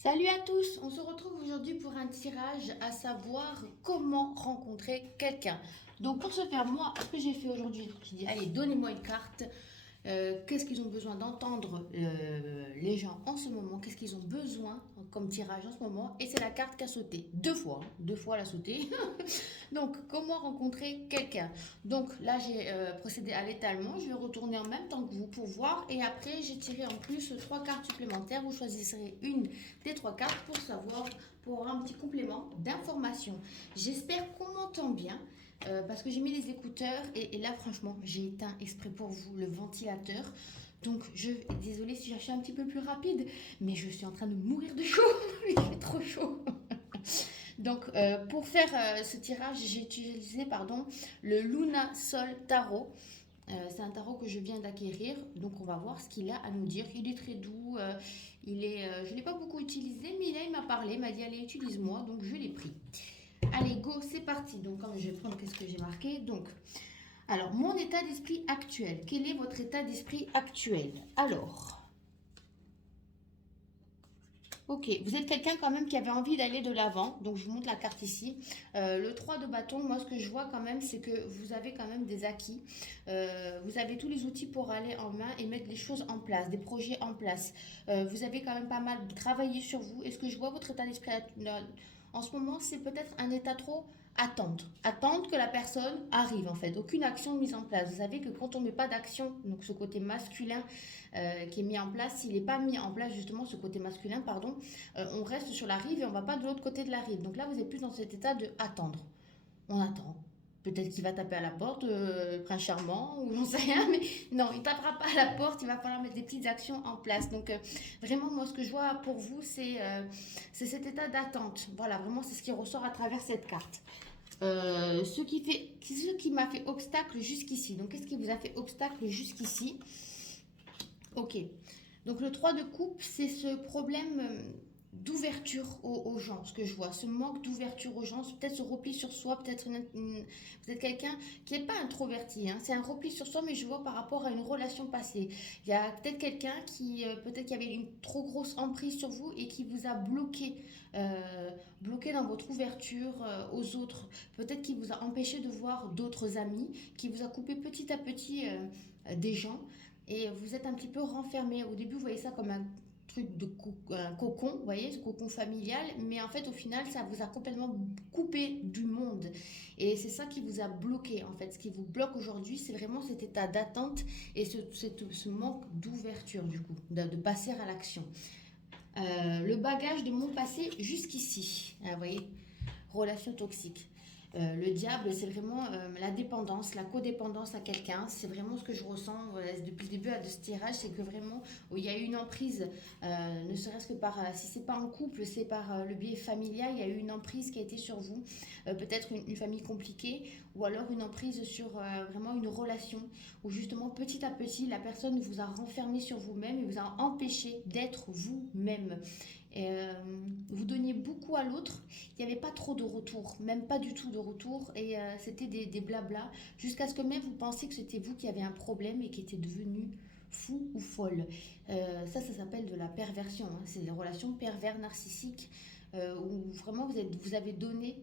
Salut à tous, on se retrouve aujourd'hui pour un tirage à savoir comment rencontrer quelqu'un. Donc pour ce faire, moi, ce que j'ai fait aujourd'hui, j'ai dit allez, donnez-moi une carte. Qu'est-ce qu'ils ont besoin d'entendre les gens en ce moment, qu'est-ce qu'ils ont besoin comme tirage en ce moment, et c'est la carte qui a sauté deux fois, hein. Deux fois elle a sauté. Donc comment rencontrer quelqu'un. Donc là j'ai procédé à l'étalement, je vais retourner en même temps que vous pour voir, et après j'ai tiré en plus trois cartes supplémentaires. Vous choisirez une des trois cartes pour savoir, pour avoir un petit complément d'information. J'espère qu'on m'entend bien. Parce que j'ai mis les écouteurs et là franchement j'ai éteint exprès pour vous le ventilateur. Donc désolée si je suis un petit peu plus rapide, mais je suis en train de mourir de chaud. Il fait trop chaud. Donc pour faire ce tirage, j'ai utilisé le Luna Sol Tarot. C'est un tarot que je viens d'acquérir, donc on va voir ce qu'il a à nous dire. Il est très doux, je ne l'ai pas beaucoup utilisé, mais il m'a parlé, il m'a dit allez utilise-moi, donc je l'ai pris. Allez, go, c'est parti. Donc, comme je vais prendre, qu'est-ce que j'ai marqué. Donc, alors, mon état d'esprit actuel. Quel est votre état d'esprit actuel? Alors, ok, vous êtes quelqu'un quand même qui avait envie d'aller de l'avant. Donc, je vous montre la carte ici. Le 3 de bâton, moi, ce que je vois quand même, c'est que vous avez quand même des acquis. Vous avez tous les outils pour aller en main et mettre les choses en place, des projets en place. Vous avez quand même pas mal travaillé sur vous. Est-ce que je vois votre état d'esprit en ce moment, c'est peut-être un état trop attendre. Attendre que la personne arrive en fait. Aucune action mise en place. Vous savez que quand on ne met pas d'action, donc ce côté masculin qui est mis en place, s'il n'est pas mis en place justement ce côté masculin, pardon, on reste sur la rive et on ne va pas de l'autre côté de la rive. Donc là, vous êtes plus dans cet état de attendre. On attend. Peut-être qu'il va taper à la porte, prince charmant, ou j'en sais rien, mais non, il tapera pas à la porte, il va falloir mettre des petites actions en place. Donc vraiment, moi, ce que je vois pour vous, c'est cet état d'attente. Voilà, vraiment, c'est ce qui ressort à travers cette carte. Ce qui m'a fait obstacle jusqu'ici. Donc, qu'est-ce qui vous a fait obstacle jusqu'ici? Ok. Donc, le 3 de coupe, c'est ce problème d'ouverture aux gens, ce que je vois, ce manque d'ouverture aux gens, peut-être ce repli sur soi, vous êtes quelqu'un qui n'est pas introverti, hein, c'est un repli sur soi, mais je vois par rapport à une relation passée. Il y a peut-être quelqu'un qui, peut-être qui avait une trop grosse emprise sur vous et qui vous a bloqué dans votre ouverture aux autres, peut-être qui vous a empêché de voir d'autres amis, qui vous a coupé petit à petit des gens. Et vous êtes un petit peu renfermé. Au début, vous voyez ça comme un truc un cocon, vous voyez, ce cocon familial, mais en fait au final ça vous a complètement coupé du monde et c'est ça qui vous a bloqué en fait. Ce qui vous bloque aujourd'hui, c'est vraiment cet état d'attente et ce manque d'ouverture du coup, de passer à l'action. Le bagage de mon passé jusqu'ici, vous voyez, relation toxique. Le diable, c'est vraiment la dépendance, la codépendance à quelqu'un. C'est vraiment ce que je ressens depuis le début de ce tirage, c'est que vraiment il y a eu une emprise, ne serait-ce que par, si c'est pas en couple, c'est par le biais familial, il y a eu une emprise qui a été sur vous, peut-être une famille compliquée, ou alors une emprise sur vraiment une relation, où justement petit à petit, la personne vous a renfermé sur vous-même et vous a empêché d'être vous-même. Et, vous donniez beaucoup à l'autre, il n'y avait pas trop de retour, même pas du tout de retour, et c'était des blabla, jusqu'à ce que même vous pensiez que c'était vous qui avez un problème et qui était devenu fou ou folle. Ça s'appelle de la perversion, hein. C'est des relations pervers narcissiques où vraiment vous avez donné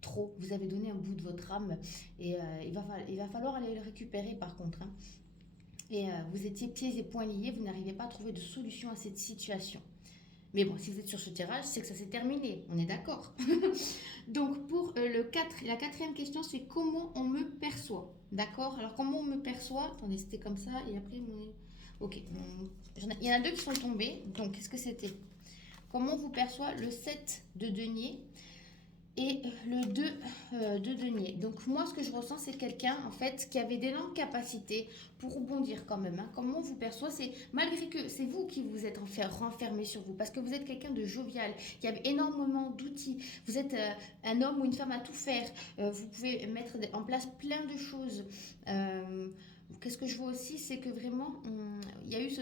trop, vous avez donné un bout de votre âme, et il va falloir aller le récupérer par contre, hein. Et vous étiez pieds et poings liés, vous n'arrivez pas à trouver de solution à cette situation. Mais bon, si vous êtes sur ce tirage, c'est que ça s'est terminé, on est d'accord. Donc pour la quatrième question, c'est comment on me perçoit. D'accord. Alors comment on me perçoit? Attendez, c'était comme ça et après Ok. Il y en a deux qui sont tombés. Donc qu'est-ce que c'était? Comment on vous perçoit le 7 de denier et le 2 de denier. Donc moi, ce que je ressens, c'est quelqu'un, en fait, qui avait d'énormes capacités pour rebondir quand même, hein. Comment on vous perçoit, c'est malgré que c'est vous qui vous êtes renfermé sur vous, parce que vous êtes quelqu'un de jovial, qui a énormément d'outils. Vous êtes un homme ou une femme à tout faire. Vous pouvez mettre en place plein de choses. Qu'est-ce que je vois aussi, c'est que vraiment, il y a eu ce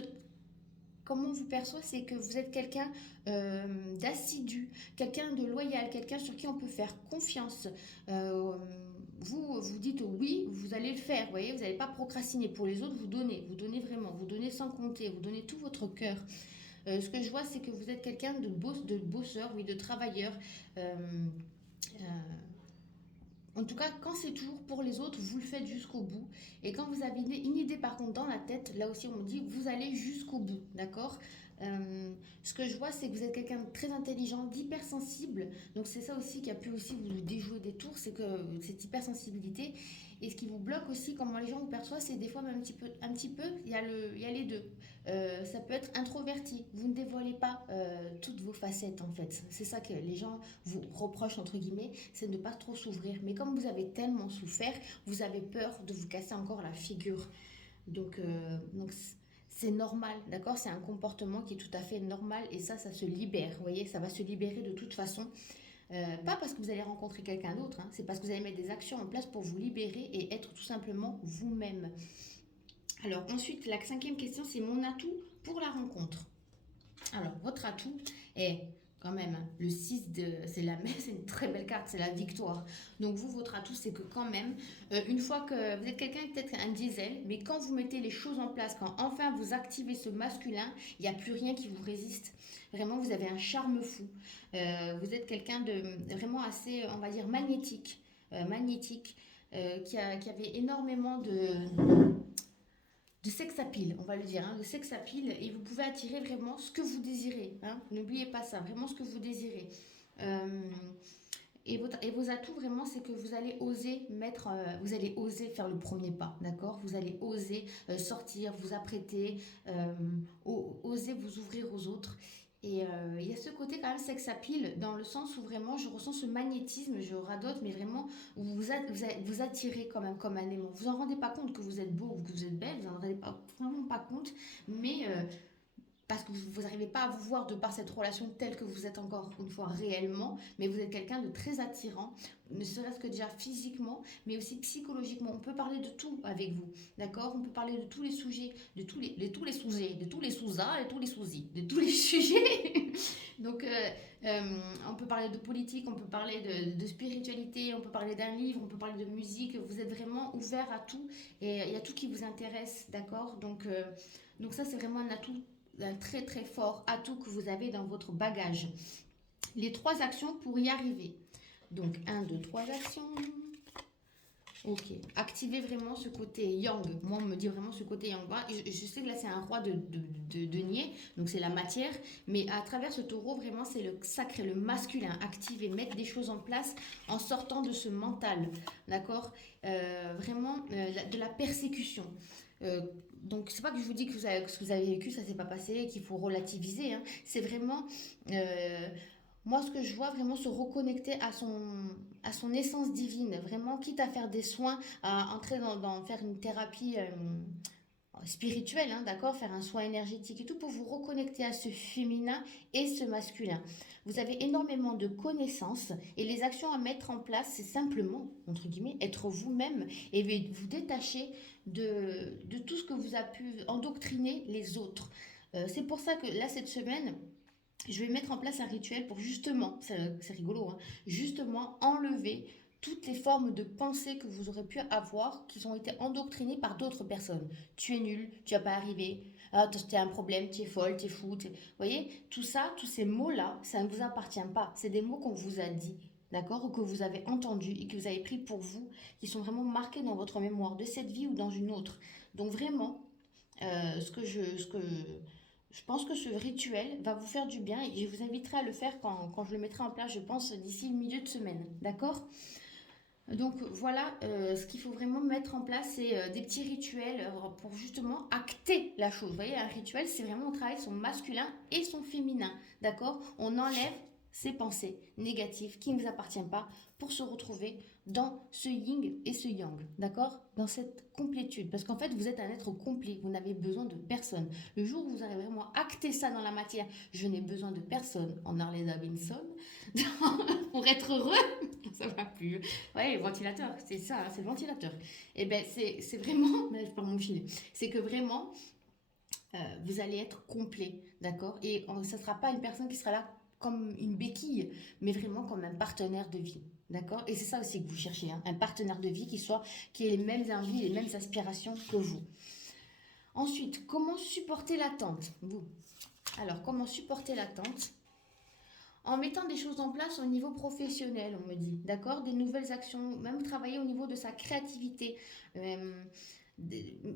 comment on vous perçoit, c'est que vous êtes quelqu'un d'assidu, quelqu'un de loyal, quelqu'un sur qui on peut faire confiance. Euh, vous dites oui, vous allez le faire, vous voyez, vous n'allez pas procrastiner. Pour les autres, vous donnez vraiment, vous donnez sans compter, vous donnez tout votre cœur. Ce que je vois, c'est que vous êtes quelqu'un de bosseur, oui, de travailleur. Euh, euh, En tout cas, quand c'est toujours pour les autres, vous le faites jusqu'au bout. Et quand vous avez une idée, par contre, dans la tête, là aussi, on me dit, vous allez jusqu'au bout, d'accord. Euh, Ce que je vois, c'est que vous êtes quelqu'un de très intelligent, d'hypersensible. Donc, c'est ça aussi qui a pu aussi vous déjouer des tours, c'est que cette hypersensibilité. Et ce qui vous bloque aussi, comment les gens vous perçoivent, c'est des fois même un petit peu, il y a les deux. Ça peut être introverti. Vous ne dévoilez pas toutes vos facettes, en fait. C'est ça que les gens vous reprochent, entre guillemets, c'est de ne pas trop s'ouvrir. Mais comme vous avez tellement souffert, vous avez peur de vous casser encore la figure. Donc c'est normal, d'accord. C'est un comportement qui est tout à fait normal et ça se libère. Vous voyez, ça va se libérer de toute façon. Pas parce que vous allez rencontrer quelqu'un d'autre, hein, c'est parce que vous allez mettre des actions en place pour vous libérer et être tout simplement vous-même. Alors ensuite, la cinquième question, c'est mon atout pour la rencontre. Alors, votre atout est quand même le 6 de. C'est une très belle carte, c'est la victoire. Donc, vous, votre atout, c'est que quand même, une fois que vous êtes quelqu'un, peut-être un diesel, mais quand vous mettez les choses en place, quand enfin vous activez ce masculin, il n'y a plus rien qui vous résiste. Vraiment, vous avez un charme fou. Vous êtes quelqu'un de vraiment assez, on va dire, magnétique, qui avait énormément de sex appeal, on va le dire, hein, de sex appeal, et vous pouvez attirer vraiment ce que vous désirez. Hein. N'oubliez pas ça, vraiment ce que vous désirez. Euh, et vos atouts, vraiment, c'est que vous allez oser vous allez oser faire le premier pas, d'accord. Vous allez oser sortir, vous apprêter, oser vous ouvrir aux autres. Et il y a ce côté quand même sex appeal, dans le sens où vraiment je ressens ce magnétisme, je radote, mais vraiment vous attirez quand même comme un aimant. Vous en rendez pas compte que vous êtes beau ou que vous êtes belle, vous en rendez pas, vraiment pas compte, mais parce que vous n'arrivez pas à vous voir de par cette relation telle que vous êtes encore une fois réellement, mais vous êtes quelqu'un de très attirant, ne serait-ce que déjà physiquement, mais aussi psychologiquement. On peut parler de tout avec vous, d'accord. On peut parler de tous les sujets, tous les sujets, de tous les sous-a et tous les sous-i, de tous les sujets. Donc, on peut parler de politique, on peut parler de spiritualité, on peut parler d'un livre, on peut parler de musique. Vous êtes vraiment ouvert à tout et il y a tout qui vous intéresse, d'accord. Donc ça, c'est vraiment un très très fort atout que vous avez dans votre bagage. Les trois actions pour y arriver. Donc, un, deux, trois actions. Ok. Activez vraiment ce côté yang. Moi, on me dit vraiment ce côté yang. Je sais que là, c'est un roi de denier, donc c'est la matière. Mais à travers ce taureau, vraiment, c'est le sacré, le masculin. Activer, mettre des choses en place en sortant de ce mental. D'accord. Vraiment, de la persécution. Euh, donc, c'est pas que je vous dis que ce que vous avez vécu, ça s'est pas passé, qu'il faut relativiser. Hein. C'est vraiment. euh, Moi, ce que je vois, vraiment se reconnecter à son essence divine, vraiment, quitte à faire des soins, à entrer faire une thérapie spirituelle, hein, d'accord, faire un soin énergétique et tout, pour vous reconnecter à ce féminin et ce masculin. Vous avez énormément de connaissances et les actions à mettre en place, c'est simplement, entre guillemets, être vous-même et vous détacher de tout ce que vous a pu endoctriner les autres. C'est pour ça que là, cette semaine, je vais mettre en place un rituel pour justement, c'est rigolo, hein, justement enlever toutes les formes de pensée que vous aurez pu avoir qui ont été endoctrinées par d'autres personnes. Tu es nul, tu vas pas arriver, ah, tu as un problème, tu es folle, tu es fou. Vous voyez, tout ça, tous ces mots-là, ça ne vous appartient pas. C'est des mots qu'on vous a dit, d'accord, ou que vous avez entendus et que vous avez pris pour vous, qui sont vraiment marqués dans votre mémoire de cette vie ou dans une autre. Donc vraiment, ce que je pense que ce rituel va vous faire du bien et je vous inviterai à le faire quand je le mettrai en place, je pense, d'ici le milieu de semaine. D'accord. Donc voilà, ce qu'il faut vraiment mettre en place, c'est des petits rituels pour justement acter la chose. Vous voyez, un rituel, c'est vraiment on travaille son masculin et son féminin. D'accord. On enlève ces pensées négatives qui ne vous appartiennent pas pour se retrouver dans ce yin et ce yang. D'accord. Dans cette complétude. Parce qu'en fait, vous êtes un être complet. Vous n'avez besoin de personne. Le jour où vous allez vraiment acter ça dans la matière, je n'ai besoin de personne en Harley Davidson pour être heureux, ça va plus. Ouais, le ventilateur, c'est ça, hein, c'est le ventilateur. Et ben c'est vraiment, mais je perds mon fil. C'est que vraiment, vous allez être complet, d'accord. Et ça ne sera pas une personne qui sera là comme une béquille, mais vraiment comme un partenaire de vie, d'accord. Et c'est ça aussi que vous cherchez, hein, un partenaire de vie qui ait les mêmes envies, les mêmes aspirations que vous. Ensuite, comment supporter l'attente, vous? Alors, comment supporter l'attente? En mettant des choses en place au niveau professionnel, on me dit, d'accord? Des nouvelles actions, même travailler au niveau de sa créativité. Euh,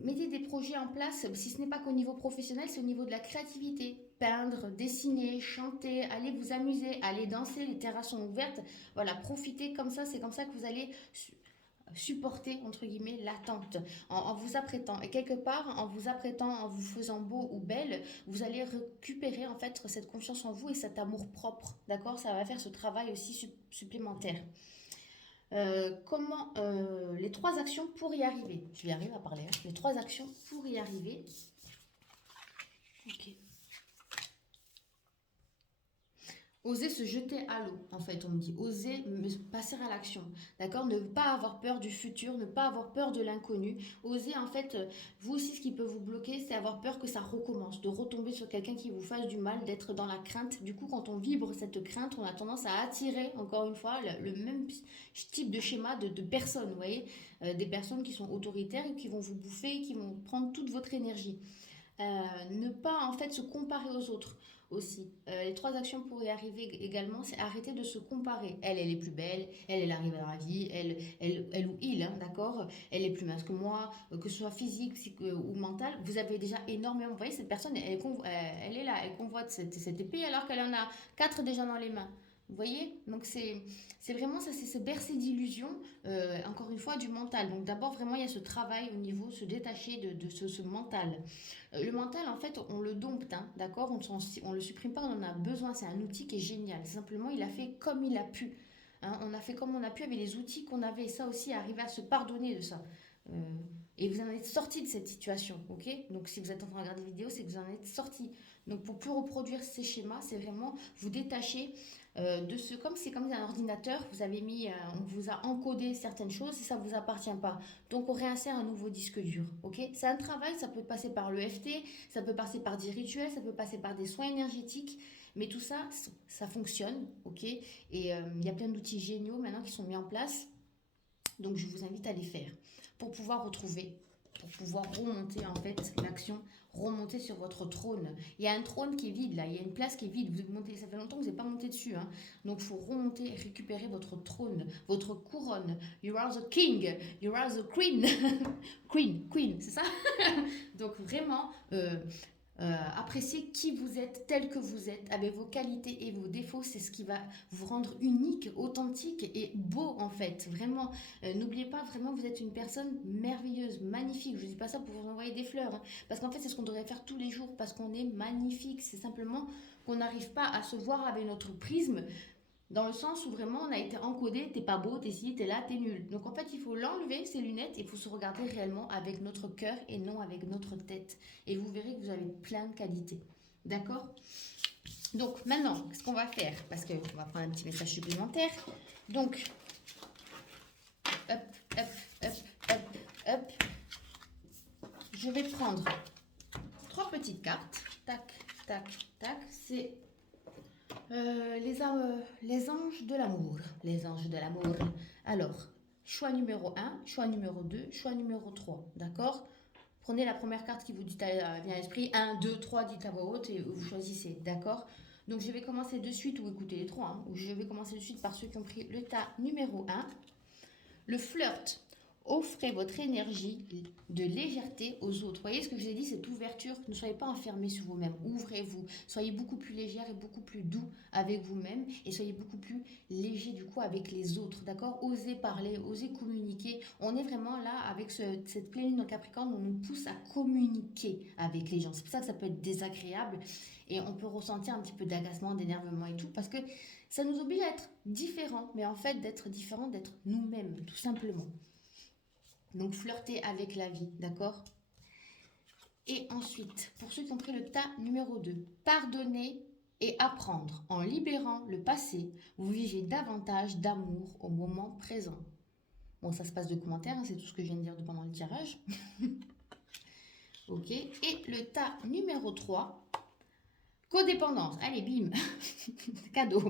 Mettez des projets en place, si ce n'est pas qu'au niveau professionnel, c'est au niveau de la créativité. Peindre, dessiner, chanter, aller vous amuser, aller danser, les terrasses sont ouvertes. Voilà, profitez comme ça, c'est comme ça que vous allez supporter, entre guillemets, l'attente, en vous apprêtant. Et quelque part, en vous apprêtant, en vous faisant beau ou belle, vous allez récupérer en fait cette confiance en vous et cet amour propre, d'accord? Ça va faire ce travail aussi supplémentaire. Comment les trois actions pour y arriver? Je vais y arriver à parler, hein. Les trois actions pour y arriver. Ok. Oser se jeter à l'eau, en fait, on me dit. Oser passer à l'action, d'accord? Ne pas avoir peur du futur, ne pas avoir peur de l'inconnu. Oser, en fait, vous aussi, ce qui peut vous bloquer, c'est avoir peur que ça recommence, de retomber sur quelqu'un qui vous fasse du mal, d'être dans la crainte. Du coup, quand on vibre cette crainte, on a tendance à attirer, encore une fois, le même type de schéma de personnes, vous voyez? Des personnes qui sont autoritaires et qui vont vous bouffer, qui vont prendre toute votre énergie. Ne pas en fait se comparer aux autres aussi. Les trois actions pour y arriver également, c'est arrêter de se comparer. Elle est plus belle, elle arrive dans la vie, elle ou il, hein, d'accord? Elle est plus mince que moi, que ce soit physique ou mental. Vous avez déjà énormément. Vous voyez, cette personne, elle est là, elle convoite cette épée alors qu'elle en a quatre déjà dans les mains. Vous voyez? Donc c'est vraiment ça, c'est se bercer d'illusions, encore une fois, du mental. Donc d'abord, vraiment, il y a ce travail au niveau, se détacher de ce mental. Le mental, en fait, on le dompte, hein, d'accord? On le supprime pas, on en a besoin. C'est un outil qui est génial. Simplement, il a fait comme il a pu. Hein, on a fait comme on a pu avec les outils qu'on avait. Et ça aussi, arriver à se pardonner de ça. Euh, et vous en êtes sorti de cette situation, ok? Donc, si vous êtes en train de regarder des vidéos, c'est que vous en êtes sorti. Donc, pour plus reproduire ces schémas, c'est vraiment vous détacher de ce. Comme c'est comme un ordinateur, vous avez mis, on vous a encodé certaines choses et ça vous appartient pas. Donc on réinsère un nouveau disque dur, ok? C'est un travail, ça peut passer par l'EFT, ça peut passer par des rituels, ça peut passer par des soins énergétiques, mais tout ça, ça fonctionne, ok? Et il y a plein d'outils géniaux maintenant qui sont mis en place, donc je vous invite à les faire pour pouvoir retrouver, pour pouvoir remonter en fait l'action, remonter sur votre trône. Il y a un trône qui est vide là, il y a une place qui est vide. Vous montez, ça fait longtemps que vous n'avez pas monté dessus, hein. Donc il faut remonter et récupérer votre trône, votre couronne. You are the king, you are the queen, queen, c'est ça. Donc vraiment, appréciez qui vous êtes, tel que vous êtes, avec vos qualités et vos défauts. C'est ce qui va vous rendre unique, authentique et beau en fait. Vraiment, n'oubliez pas, vraiment, vous êtes une personne merveilleuse, magnifique. Je ne dis pas ça pour vous envoyer des fleurs, hein, parce qu'en fait, c'est ce qu'on devrait faire tous les jours, parce qu'on est magnifique. C'est simplement qu'on n'arrive pas à se voir avec notre prisme, dans le sens où vraiment on a été encodé, t'es pas beau, t'es ci, t'es là, t'es nul. Donc en fait, il faut l'enlever, ces lunettes, et il faut se regarder réellement avec notre cœur et non avec notre tête. Et vous verrez que vous avez plein de qualités. D'accord? Donc maintenant, ce qu'on va faire, parce qu'on va prendre un petit message supplémentaire. Donc, hop, hop, hop, hop, hop. Je vais prendre trois petites cartes. Tac, tac, tac. C'est les anges de l'amour. Les anges de l'amour. Alors, choix numéro un, choix numéro 2, choix numéro 3. D'accord? Prenez la première carte qui vous vient à l'esprit. Un, 2, 3, dites à voix haute et vous choisissez. D'accord? Donc, je vais commencer de suite, ou écoutez les trois, hein, ou je vais commencer de suite par ceux qui ont pris le tas numéro un. Le flirt. Offrez votre énergie de légèreté aux autres. Vous voyez ce que je vous ai dit, cette ouverture. Ne soyez pas enfermés sur vous-même. Ouvrez-vous. Soyez beaucoup plus légère et beaucoup plus doux avec vous-même. Et soyez beaucoup plus léger du coup avec les autres. D'accord? Osez parler, osez communiquer. On est vraiment là avec cette pleine lune en Capricorne. On nous pousse à communiquer avec les gens. C'est pour ça que ça peut être désagréable. Et on peut ressentir un petit peu d'agacement, d'énervement et tout. Parce que ça nous oblige à être différents. Mais en fait, d'être différents, d'être nous-mêmes, tout simplement. Donc flirter avec la vie, d'accord? Et ensuite, pour ceux qui ont pris le tas numéro 2, pardonner et apprendre. En libérant le passé, vous vivez davantage d'amour au moment présent. Bon, ça se passe de commentaires, hein, c'est tout ce que je viens de dire pendant le tirage. Ok, et le tas numéro 3, Codépendance, allez, bim, cadeau.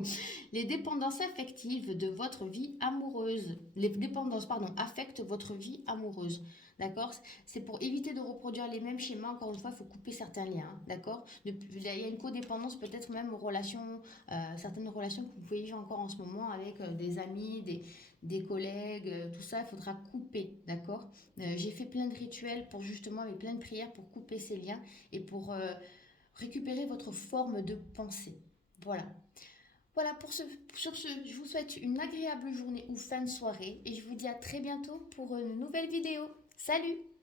Les dépendances affectives de votre vie amoureuse. Les dépendances, pardon, affectent votre vie amoureuse. D'accord? C'est pour éviter de reproduire les mêmes schémas. Encore une fois, il faut couper certains liens. D'accord? Il y a une codépendance peut-être même aux relations, certaines relations que vous pouvez vivre encore en ce moment avec des amis, des collègues, tout ça, il faudra couper. D'accord? J'ai fait plein de rituels pour justement, avec plein de prières pour couper ces liens et pour récupérer votre forme de pensée. Voilà. Voilà, sur ce, je vous souhaite une agréable journée ou fin de soirée et je vous dis à très bientôt pour une nouvelle vidéo. Salut!